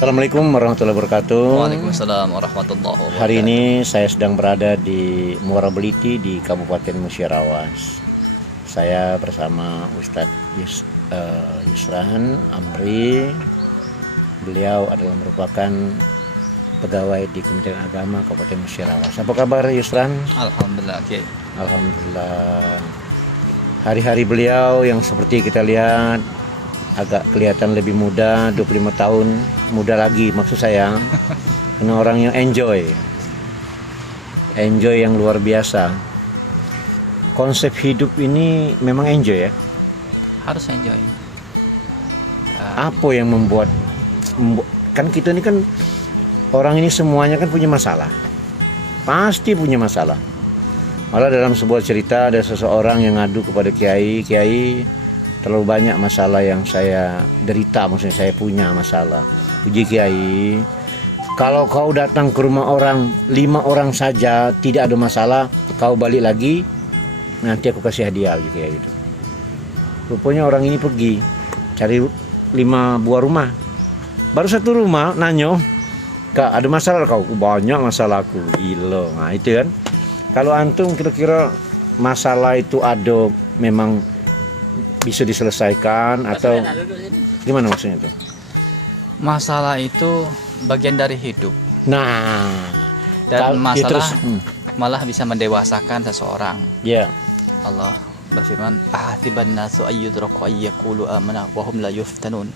Assalamualaikum warahmatullahi wabarakatuh. Waalaikumsalam warahmatullahi wabarakatuh. Hari ini saya sedang berada di Muara Beliti di Kabupaten Musyarawat. Saya bersama Ustadz Yusran Amri. Beliau adalah merupakan pegawai di Kementerian Agama Kabupaten Musyarawat. Apa kabar Yusran? Alhamdulillah, okay. Alhamdulillah. Hari-hari beliau yang seperti kita lihat agak kelihatan lebih muda, 25 tahun muda lagi maksud saya. Karena orangnya enjoy yang luar biasa. Konsep hidup ini memang enjoy ya. Harus enjoy. Apa yang membuat kan kita ini kan orang ini semuanya kan punya masalah, pasti punya masalah. Malah dalam sebuah cerita ada seseorang yang ngadu kepada kiai, terlalu banyak masalah yang saya derita, maksudnya saya punya masalah. Puji Kiai, kalau kau datang ke rumah orang 5 orang saja tidak ada masalah, kau balik lagi, nanti aku kasih hadiah gitu ya gitu. Rupanya orang ini pergi cari 5 buah rumah, baru 1 rumah nanyo, Kak ada masalah kau? Banyak masalahku, gila. Nah itu kan, kalau antum kira-kira masalah itu ada memang bisa diselesaikan atau gimana maksudnya itu? Masalah itu bagian dari hidup. Nah, dan masalah terus, malah bisa mendewasakan seseorang. Ya. Allah berfirman, "Ahatiban nasu ayyudraku ayyaqulu amanna wa hum la yuftanun."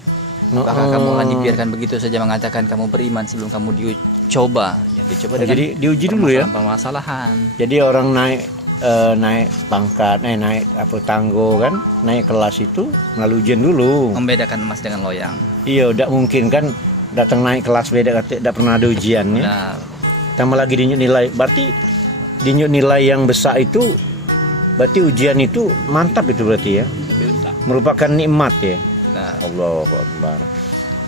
Apakah kamu akan dibiarkan begitu saja mengatakan kamu beriman sebelum kamu dicoba? Ya, dicoba dengan jadi diuji dulu ya. Permasalahan. Jadi orang naik pangkat, naik apa tanggo kan, naik kelas itu melalui ujian dulu. Membedakan emas dengan loyang. Iya, tidak mungkin kan datang naik kelas beda, tidak pernah ada ujiannya. Nah, tambah lagi dinyut nilai, berarti dinyut nilai yang besar itu, berarti ujian itu mantap itu berarti ya. Merupakan nikmat ya. nah, Allahu Akbar.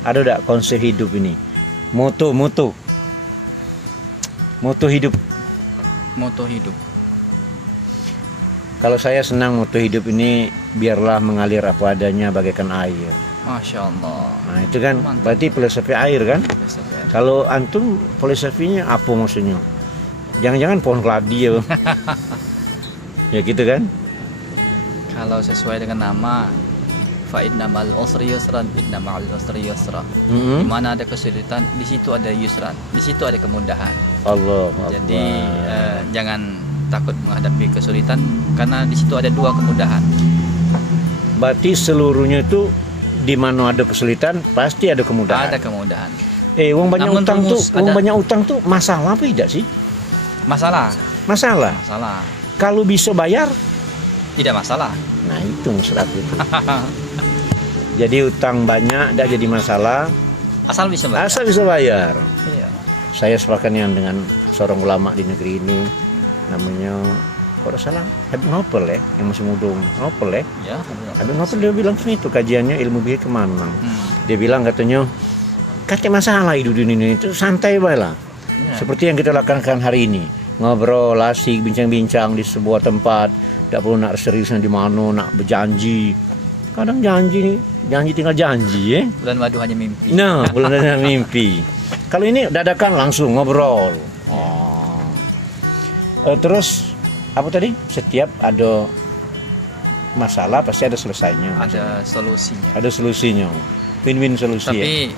Ada tidak konsep hidup ini? Moto hidup. moto hidup. Kalau saya senang moto hidup ini, biarlah mengalir apa adanya bagaikan air. Masya Allah. Nah itu kan Mantap. berarti filosofi air kan. Kalau antum filosofinya apa maksudnya? Jangan-jangan pohon keladi ya. Ya gitu kan. Kalau sesuai dengan nama, fa innamal usri yusran, innamal usri yusra. Di mana ada kesulitan, di situ ada yusran, di situ ada kemudahan. Allah. Jadi jangan takut menghadapi kesulitan, karena di situ ada 2 kemudahan. Berarti seluruhnya itu di mana ada kesulitan pasti ada kemudahan. Ada kemudahan. Uang banyak Namun utang tuh, rumus uang ada- banyak utang tuh masalah apa tidak sih? Masalah. Masalah. Kalau bisa bayar, Tidak masalah. nah itu maksud aku itu. Jadi utang banyak tidak jadi masalah, Asal bisa bayar. asal bisa bayar. Iya. Saya sepakatnya dengan seorang ulama di negeri ini, namanya kalau salah Habib Nopel ya, yang masih muda Nopel ya. Ya. Habib Nopel dia bilang itu kajiannya ilmu biaya kemana. Dia bilang katanya masalah hidup di dunia itu santai baiklah. Ya. Seperti yang kita lakukan hari ini, ngobrol, asik, bincang-bincang di sebuah tempat, tidak perlu nak seriusnya di mana, nak berjanji. Kadang janji tinggal janji ya. Bulan madu hanya mimpi. Nah, bulan hanya mimpi. Kalau ini dadakan langsung ngobrol. Terus apa tadi? Setiap ada masalah pasti ada selesainya. Ada solusinya. Ada solusinya. Win-win solusi. Tapi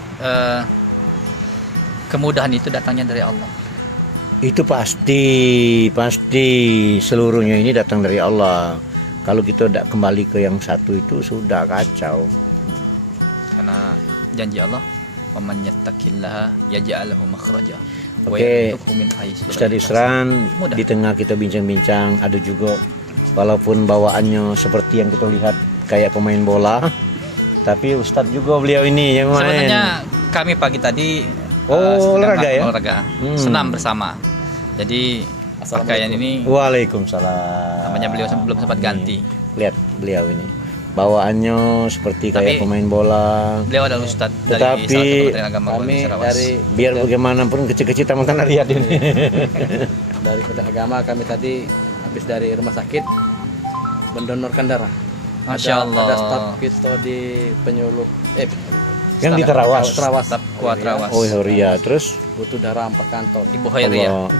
kemudahan itu datangnya dari Allah. Itu pasti seluruhnya ini datang dari Allah. Kalau kita tidak kembali ke yang satu itu sudah kacau. Karena janji Allah, "Waman yattaqillaha yaj'al lahu makhraja." Oke, Ustadz Yusran, Mudah. di tengah kita bincang-bincang ada juga walaupun bawaannya seperti yang kita lihat kayak pemain bola, tapi Ustadz juga beliau ini yang main. Sebenarnya kami pagi tadi olahraga ya? olahraga, senam bersama. Jadi pakaian ini Waalaikumsalam. namanya beliau belum sempat ganti. Lihat beliau ini bawaannya seperti kayak pemain bola. Beliau adalah Ustadz dari Tetapi salah satu Kementerian Agama kami Musyarawat. dari biar bagaimanapun kecil-kecil taman lihat ini. dari Kementerian Agama kami tadi habis dari rumah sakit mendonorkan darah. Masya Allah. Ada staf kita di penyuluh Yang di Terawas. Terawas. Tetap kuat Terawas. Oh Horia, terus Butuh darah 4 kantong. Ibu Khairi ya. Allah.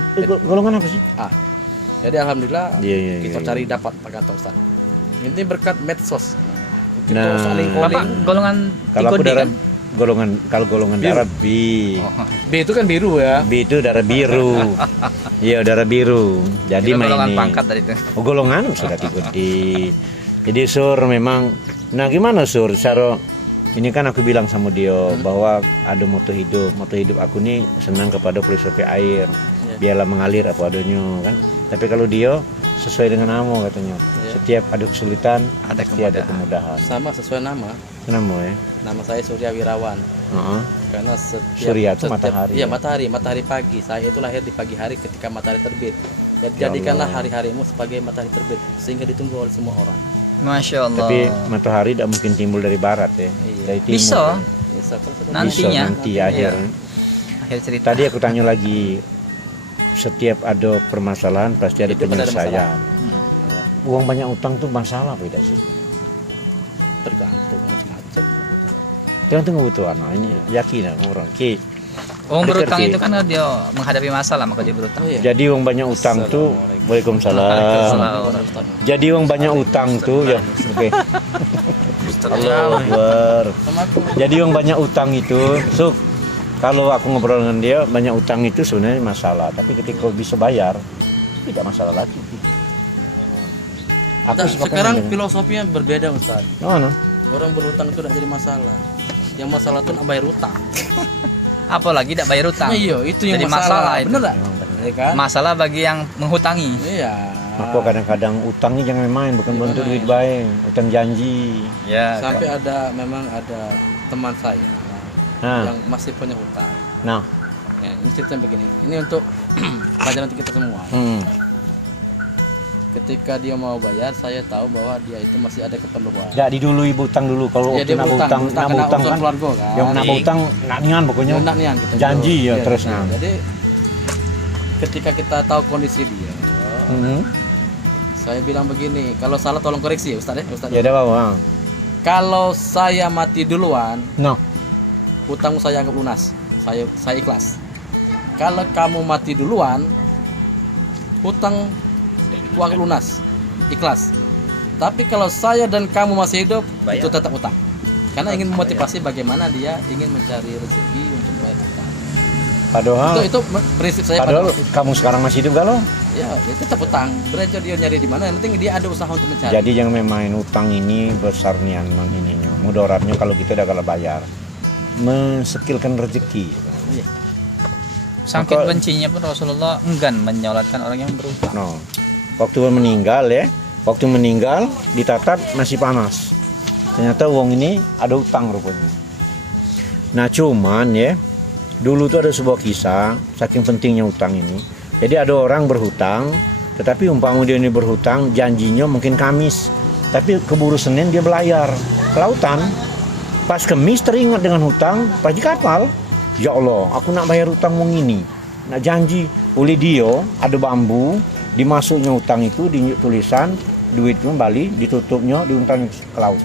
Golongan apa sih? Ah. Jadi alhamdulillah Iya, kita iya. cari dapat 4 kantong Ustaz. Ini berkat medsos. Kita Nah. saling Bapak calling. golongan Kalau aku Ikodi darah kan? kalau golongan Biru. darah B. Oh, B itu kan biru ya. B itu darah biru. Iya, darah biru. Jadi kira golongan mainin. pangkat tadi itu. Oh, golongan sudah ikuti. Jadi Sur memang, nah gimana Sur? Saro ini kan aku bilang sama dia bahwa ada moto hidup. Moto hidup aku nih senang kepada filosofi air. Biarlah mengalir apa adanya kan. Tapi kalau dia sesuai dengan namo katanya. Iya. Setiap ada kesulitan Ada pasti ada kemudahan. Sama sesuai nama. Kenapa ya? Nama saya Surya Wirawan. Heeh. Karena setiap Surya itu matahari, Iya, ya? matahari pagi. Saya itu lahir di pagi hari ketika matahari terbit. Jadi Ya jadikanlah Allah. hari-harimu sebagai matahari terbit sehingga ditunggu oleh semua orang. Masya Allah. Tapi matahari tidak mungkin timbul dari barat ya. Iya. Dari timur. Bisa. Bisa, kan sudah Nantinya. Bisa nanti akhir. Akhir cerita. Tadi aku tanya lagi, setiap ada permasalahan pasti ada Hidup ada penyelesaian. Hmm. Iya, Uang banyak utang tuh masalah beda sih. tergantung macam-macam. Tergantung kebutuhan. Nah, ini yakin orang. Oke. Orang berutang Ngerti. itu kan dia menghadapi masalah maka dia berutang. Iya. Jadi uang banyak utang tuh, Waalaikumsalam. Waalaikumsalam. Jadi uang banyak utang tuh ya. Oke. Allahu Akbar. Sama aku. Jadi uang banyak utang itu, Suk. Kalau aku ngobrol dengan dia, banyak utang itu sebenarnya masalah. Tapi ketika bisa bayar, tidak masalah lagi. Aku Nah, sepakat sekarang dengan- filosofinya berbeda Ustaz. Mana? Orang berutang itu tidak jadi masalah. Yang masalah itu nak bayar utang. Apalagi tidak bayar utang. Nah, iya, itu yang Jadi masalah. masalah itu. Bener tak? Memang benar. Ya kan? Masalah bagi yang menghutangi. Iya. Aku kadang-kadang utang ini jangan main, bukan Jangan bentuk main. duit baik, utang janji. Ya. Sampai memang ada teman saya Nah, yang masih punya hutang. nah, Ya, ini ceritanya begini. Ini untuk pelajaran untuk kita semua. Ketika dia mau bayar, saya tahu bahwa dia itu masih ada keperluan. jadi dulu ibu utang dulu. Kalau Ya, waktu dia nak berutang, utang, berutang nak karena utang urusan kan, keluarga kan. yang nak utang, nak nian pokoknya. Ya, nak nian gitu. Janji ya, Iya, terus iya. nah. Jadi ketika kita tahu kondisi dia, Mhm. saya bilang begini, kalau salah tolong koreksi ya Ustaz ya. Ustaz. Ya ada bawang. Kalau saya mati duluan, No, hutangmu saya anggap lunas. Saya ikhlas. Kalau kamu mati duluan, hutang uang lunas, ikhlas. Tapi kalau saya dan kamu masih hidup, Bayar. itu tetap hutang. Karena ingin memotivasi bagaimana dia ingin mencari rezeki untuk bayar hutang. padahal, Itu prinsip saya padahal pada kamu sekarang masih hidup galau. ya, dia tetap hutang. Berarti dia nyari di mana, yang penting dia ada usaha untuk mencari. Jadi jangan main utang ini besar nian mang ininya. Mudaratnya kalau kita udah kalah bayar, menskilkan rezeki. Iya. Saking Maka- bencinya pun Rasulullah enggan menyolatkan orang yang berutang. No, waktu meninggal ya, waktu meninggal ditatap masih panas. Ternyata uang ini ada utang rupanya. Nah cuman ya, dulu tuh ada sebuah kisah, saking pentingnya utang ini. Jadi ada orang berhutang, tetapi umpama dia ini berhutang, janjinya mungkin Kamis. Tapi keburu Senin dia belayar ke lautan. Pas Kamis teringat dengan hutang, pas di kapal. Ya Allah, aku nak bayar hutang wong ini. Nak janji oleh dia, ada bambu, dimasuknya hutang itu, di tulisan, duit kembali, ditutupnya, diuntang ke laut.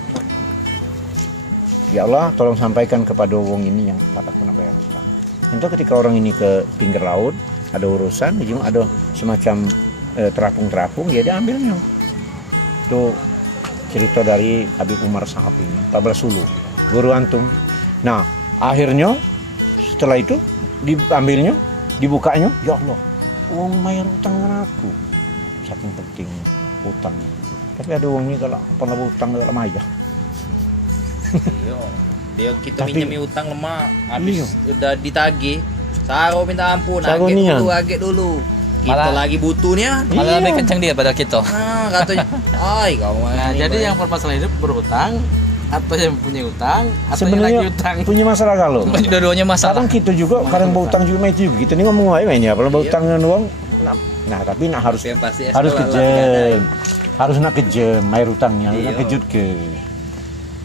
Ya Allah, tolong sampaikan kepada wong ini yang dapat kena bayar hutang. Itu ketika orang ini ke pinggir laut, ada urusan, ujung ada semacam terapung-terapung, ya dia ambilnya. Itu cerita dari Habib Umar Sahab ini, 14 Sulu, guru antum. Nah, akhirnya setelah itu diambilnya, dibukanya, ya Allah, uang bayar utang dengan aku. Saking penting utangnya. Tapi ada uangnya kalau pernah utang dalam aja. Iya. Dia kita Tapi- minjemi utang lemah, Iya. habis udah ditagih, saro minta ampun, Saro nian. agek dulu. Kita Malah- lagi butuhnya. Malah Iya. lebih kencang dia pada kita. Nah, katanya, "Ai, kau Nah, ini jadi bayar." yang bermasalah hidup berhutang atau yang punya utang atau yang Sebenarnya lagi utang. punya masalah kalau. Dua-duanya masalah. Kadang kita juga, kadang berutang juga itu. Kita ini ngomong aja ini ya, kalau Iya. berutang dengan uang, nah tapi nak harus yang pasti harus SPL lah, kejem, harus nak kejem, bayar utangnya, harus Iya. nak kejut ke.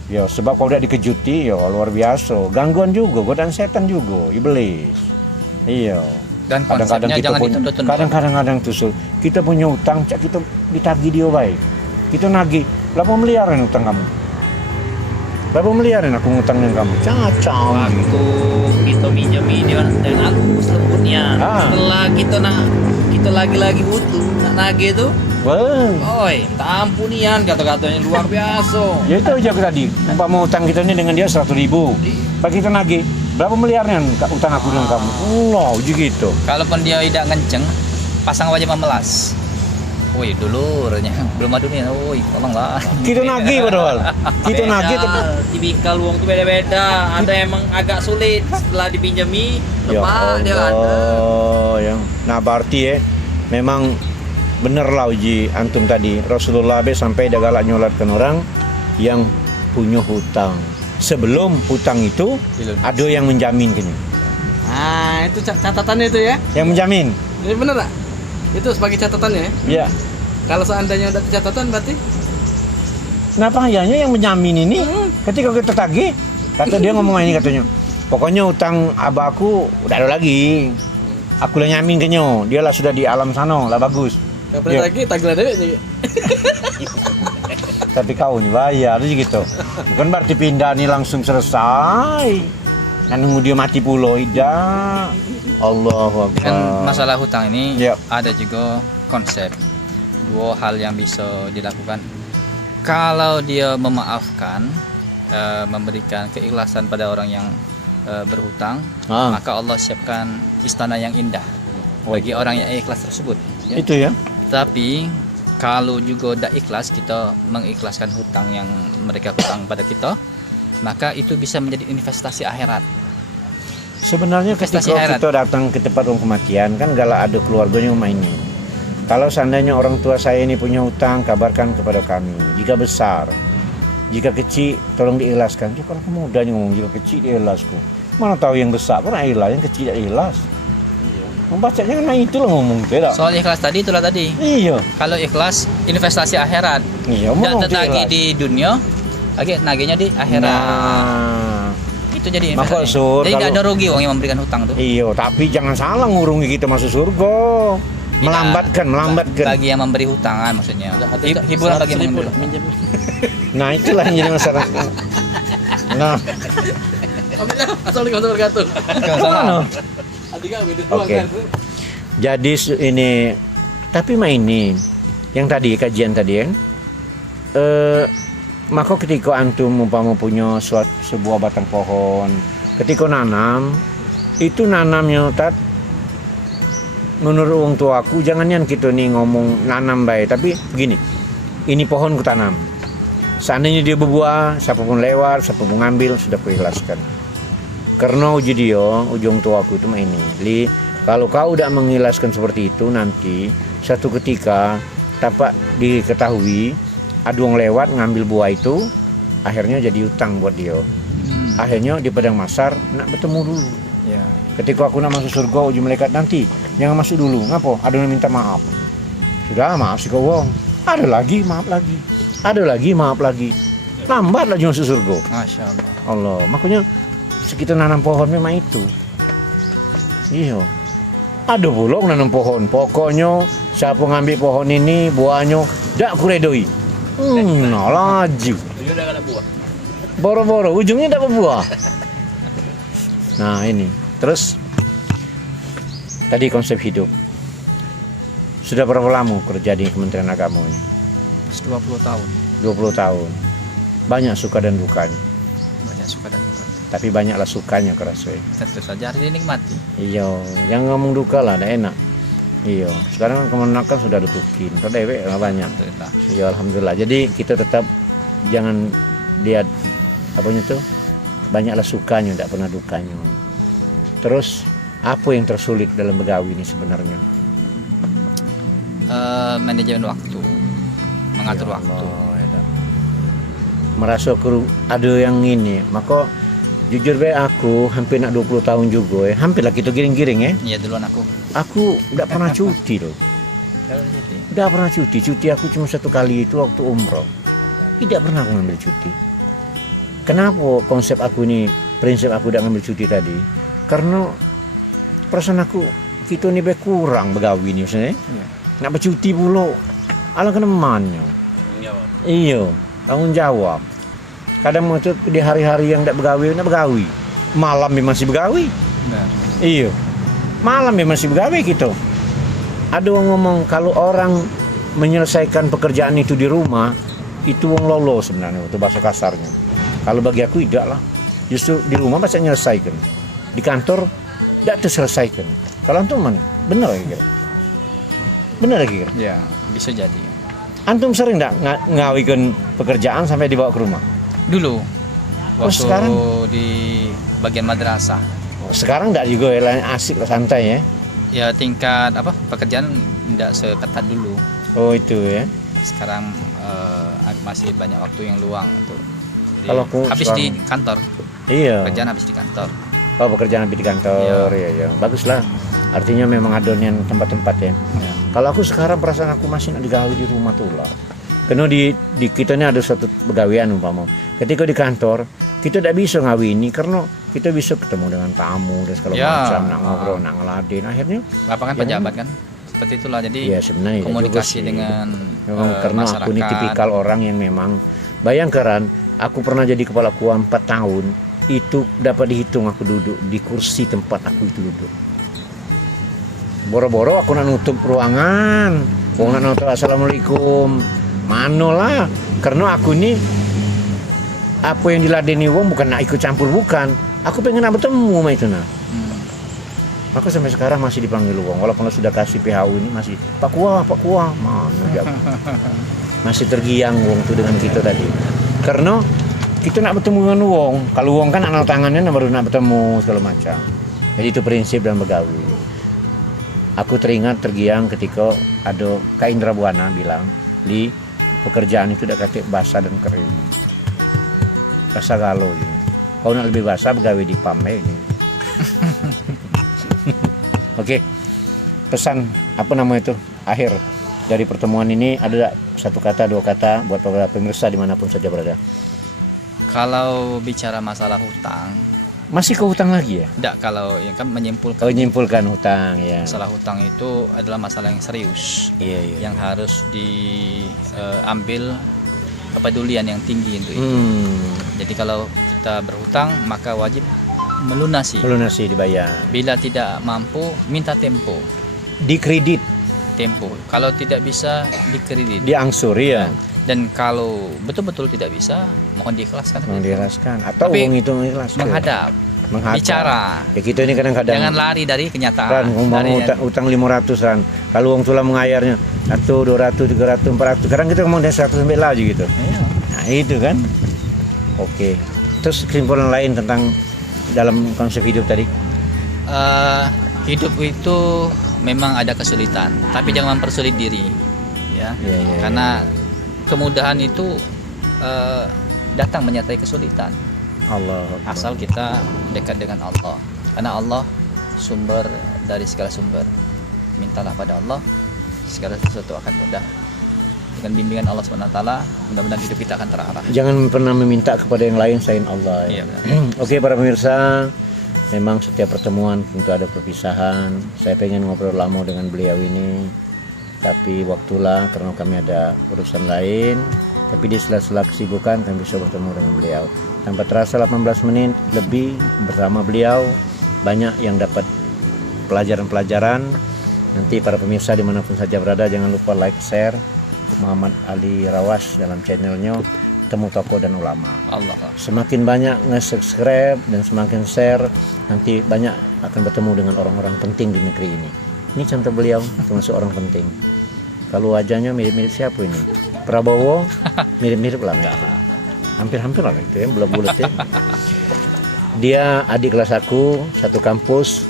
Ya sebab kalau tidak dikejuti, ya luar biasa, gangguan juga, godaan setan juga, iblis. Iya. Dan Kadang-kadang konsepnya kita jangan punya, ditunda-tunda. kadang-kadang tusul, kita punya utang, cak kita ditagih dia baik. Kita nagih, berapa miliaran utang kamu? Berapa miliar yang aku ngutangin kamu? Cacau. Waktu kita minjemi dia dan aku selembutnya. Ah. Setelah kita lagi-lagi butuh nak nagih tuh. Wah. Oi, tak ampunian kata-katanya luar biasa. Ya itu aja aku tadi. Umpama utang kita ini dengan dia 100.000. Pak kita nagih, berapa miliarnya utang aku dengan kamu? Allah, gitu. Kalaupun dia tidak kenceng, pasang wajah memelas. Woi, dulurnya belum ada nih. Woi, tolonglah. Kita nagih padahal. Kita Beda. nagih tapi Tipikal uang tuh beda-beda. Ada emang agak sulit setelah dipinjami, ya lepas dia ada. Allah, ya. Nah, berarti memang bener lah uji antum tadi. Rasulullah sampai dah galak nyolatkan orang yang punya hutang. Sebelum hutang itu ada yang menjamin kini. Nah, itu catatannya itu ya. Yang menjamin. Ini bener nggak? Itu sebagai catatannya ya. Ya. Kalau seandainya udah catatan berarti Nah, bahayanya yang menjamin ini ketika kita tagih, kata dia ngomong ini katanya. Pokoknya utang abah aku udah ada lagi. Aku lah nyamin kenyo. Dia lah sudah di alam sana, lah bagus. nggak pernah Iya. lagi tagih dewek nih. Tapi kau nih bayar gitu. Bukan berarti pindah nih langsung selesai. Nah, nunggu dia mati pulau tidak. Allahu Akbar. Dengan masalah hutang ini Yap. ada juga konsep dua hal yang bisa dilakukan. Kalau dia memaafkan, memberikan keikhlasan pada orang yang berhutang, maka Allah siapkan istana yang indah bagi orang yang ikhlas tersebut. Ya. Itu ya. Tapi kalau juga tidak ikhlas, kita mengikhlaskan hutang yang mereka hutang pada kita, maka itu bisa menjadi investasi akhirat. Sebenarnya ketika Investasi akhirat. kita datang ke tempat orang kematian kan galak ada keluarganya rumah ini. Kalau seandainya orang tua saya ini punya hutang, kabarkan kepada kami. Jika besar, jika kecil, tolong diikhlaskan. Dia kalau kamu udah ngomong jika kecil diikhlasku. Mana tahu yang besar pun ikhlas, yang kecil tidak ikhlas. Membacanya kan itu lah ngomong tidak. Soal ikhlas tadi itulah tadi. Iya. Kalau ikhlas investasi akhirat. Iya, Tidak mau tertagih ikhlas. di dunia, lagi nagihnya di akhirat. Nah, Itu jadi Maka, investasi. Sur, Jadi tidak kalau- ada rugi orang yang memberikan hutang tuh. iya, tapi jangan salah ngurungi kita masuk surga. Melambatkan. Bagi yang memberi hutangan maksudnya. Ada Hiburan bagi yang 100.000 memberi. lah minjem. Nah, itulah yang jadi masalah. Nah, Assalamualaikum warahmatullahi wabarakatuh. mana? Adik kami itu Oke. Jadi ini, tapi mah ini yang tadi kajian tadi kan, maka ketika antum umpama punya sebuah batang pohon, ketika nanam, itu nanamnya menurut orang tuaku jangan yang kita nih ngomong nanam baik, tapi begini, ini pohon ku tanam. Seandainya dia berbuah, siapapun lewat, siapapun ngambil, sudah kuikhlaskan. Karena uji dia, ujung tuaku itu mah ini. Kalau kau udah mengikhlaskan seperti itu, nanti satu ketika dapat diketahui ada yang lewat ngambil buah itu, akhirnya jadi utang buat dia. Akhirnya di padang mahsyar nak bertemu dulu. Ya. Ketika aku nak masuk surga, uji malaikat nanti jangan masuk dulu. Ngapa? Ada yang minta maaf. Sudah maaf sih kau wong. Ada lagi maaf lagi. Ada lagi maaf lagi. Lambat lagi masuk surga. Masya Allah. Allah, makanya sekitar nanam pohon memang itu. Iya. Ada pula nanam pohon. Pokoknya siapa ngambil pohon ini buahnya dak kuredoi. Nah laju. Dia udah ada buah. Boro-boro ujungnya dapat buah. Nah ini. Terus tadi konsep hidup. Sudah berapa lama kerja di Kementerian Agama ini? 20 tahun. 20 tahun. Banyak suka dan dukanya. Banyak suka dan duka. Tapi banyaklah sukanya kerasa. Tentu saja harus dinikmati. Iya, yang ngomong duka lah, ada enak. Iya, sekarang kemenakan sudah ditukin, terdewe nggak banyak. Alhamdulillah. Iya, alhamdulillah. Jadi kita tetap jangan lihat apanya tuh, banyaklah sukanya, tidak pernah dukanya. Terus apa yang tersulit dalam begawi ini sebenarnya? Manajemen waktu, mengatur Ya waktu. Allah, ya dah. Merasa ada yang ini, maka jujur be aku hampir nak 20 tahun juga hampir lah kita giring-giring Iya duluan aku. Aku tidak pernah cuti loh. Kalau jadi. Tidak pernah cuti. Cuti aku cuma satu kali itu waktu umroh. Tidak pernah aku ngambil cuti. Kenapa konsep aku ini, prinsip aku tidak ngambil cuti tadi? Karena perasaan aku kita ini kurang begawi nih maksudnya. Iya. Nak bercuti pula. Ala kena mannya. Iya, tanggung jawab. Kadang waktu di hari-hari yang tidak begawi, malam dia masih begawi. Benar. Iya, malam dia masih begawi gitu. Ada orang ngomong kalau orang menyelesaikan pekerjaan itu di rumah, itu wong lolo sebenarnya, itu bahasa kasarnya. Kalau bagi aku tidak lah. Justru di rumah bisa menyelesaikan. Di kantor tidak terselesaikan. Kalau antum mana? Benar kira. Benar kira. Ya, bisa jadi. Antum sering tidak ngawikan pekerjaan sampai dibawa ke rumah? Dulu waktu sekarang? di bagian madrasah. Sekarang tidak juga ya, asik lah, santai ya. Ya tingkat apa pekerjaan tidak seketat dulu. Oh itu ya. Sekarang masih banyak waktu yang luang untuk. Jadi, Kalau aku habis sekarang- di kantor, Iya. kerjaan habis di kantor. Oh pekerjaan lebih di kantor, ya. Bagus lah. Artinya memang adonian tempat-tempat ya. Ya. Kalau aku sekarang perasaan aku masih nak digawe di rumah tuh lah. Karena di kita ini ada suatu pegawean umpama. Ketika di kantor kita tidak bisa ngawini karena kita bisa ketemu dengan tamu dan segala Ya. macam, nak ngobrol, nak ngeladen. Akhirnya Lapangan Ya, pejabat kan, seperti itulah. Jadi ya sebenarnya juga komunikasi sih. dengan Memang karena masyarakat. aku ini tipikal orang yang memang bayangkan aku pernah jadi kepala KUA 4 tahun itu dapat dihitung aku duduk di kursi tempat aku itu duduk. Boro-boro aku nak nutup ruangan, nak nutup assalamualaikum, manolah karena aku ini apa yang diladeni wong bukan nak ikut campur bukan, aku pengen nak bertemu sama itu nah. Maka sampai sekarang masih dipanggil wong walaupun sudah kasih PHU ini masih Pak Kuah, mana jawab. Masih tergiang wong tuh dengan kita tadi. Karena kita nak bertemu dengan wong, kalau wong kan anak tangannya baru nak bertemu segala macam. Jadi itu prinsip dan begawi. Aku tergiang ketika ada Kak Indra Buana bilang, "Li, pekerjaan itu udah kata basah dan kering. Basah galau ini. Kau nak lebih basah begawi di PAM ini." Oke. Pesan apa nama itu? Akhir dari pertemuan ini ada satu kata, dua kata buat para pemirsa dimanapun saja berada. Kalau bicara masalah hutang, Masih ke hutang lagi ya? tidak, kalau ya kan menyimpulkan Oh, nyimpulkan hutang ya. masalah hutang itu adalah masalah yang serius, Iya, iya. yang harus diambil kepedulian yang tinggi untuk itu. Jadi kalau kita berhutang maka wajib melunasi. Melunasi dibayar. Bila tidak mampu, minta tempo. Dikredit, Kalau tidak bisa, dikredit. diangsur ya. Dan kalau betul-betul tidak bisa, mohon diikhlaskan. Mengikhlaskan atau Tapi uang itu mengikhlaskan. Menghadap, bicara. Ya kita ini kadang-kadang Jangan lari dari kenyataan. Ran, ngomong utang 500 Ran. Kalau uang tulang mengayarnya 1, 200, 300, 400. Kadang kita ngomong dari 100 sampai lagi gitu. Iya. Nah, itu kan. Oke. Terus kesimpulan lain tentang dalam konsep hidup tadi. Hidup itu memang ada kesulitan, tapi jangan mempersulit diri, ya. Iya, Karena kemudahan itu datang menyertai kesulitan. Allah. Asal kita dekat dengan Allah. Karena Allah sumber dari segala sumber. Mintalah pada Allah, segala sesuatu akan mudah. Dengan bimbingan Allah SWT, mudah-mudahan hidup kita akan terarah. Jangan pernah meminta kepada yang lain selain Allah. Iya, Ya. benar. Oke para pemirsa, memang setiap pertemuan tentu ada perpisahan. Saya pengen ngobrol lama dengan beliau ini, tapi waktulah karena kami ada urusan lain. Tapi di sela-sela kesibukan kami bisa bertemu dengan beliau. Tanpa terasa 18 menit lebih bersama beliau, banyak yang dapat pelajaran-pelajaran. Nanti para pemirsa dimanapun saja berada, jangan lupa like, share Muhammad Ali Rawas dalam channelnya Temu Tokoh dan Ulama. Allah. Semakin banyak nge-subscribe dan semakin share, nanti banyak akan bertemu dengan orang-orang penting di negeri ini. Ini contoh beliau termasuk orang penting. Kalau wajahnya mirip-mirip siapa ini? Prabowo mirip-mirip lah. Hampir-hampir lah itu ya, bulat-bulat ya. Dia adik kelas aku, satu kampus,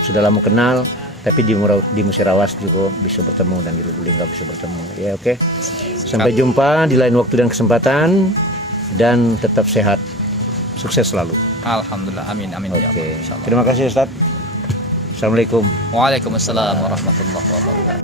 sudah lama kenal, tapi di Musirawas juga bisa bertemu dan di Lubulingga bisa bertemu. Ya oke. Sampai jumpa di lain waktu dan kesempatan, dan tetap sehat. Sukses selalu. Alhamdulillah, amin amin ya Oke. Allah. Insyaallah. Terima kasih Ustaz. Assalamualaikum. Waalaikumsalam warahmatullahi wabarakatuh.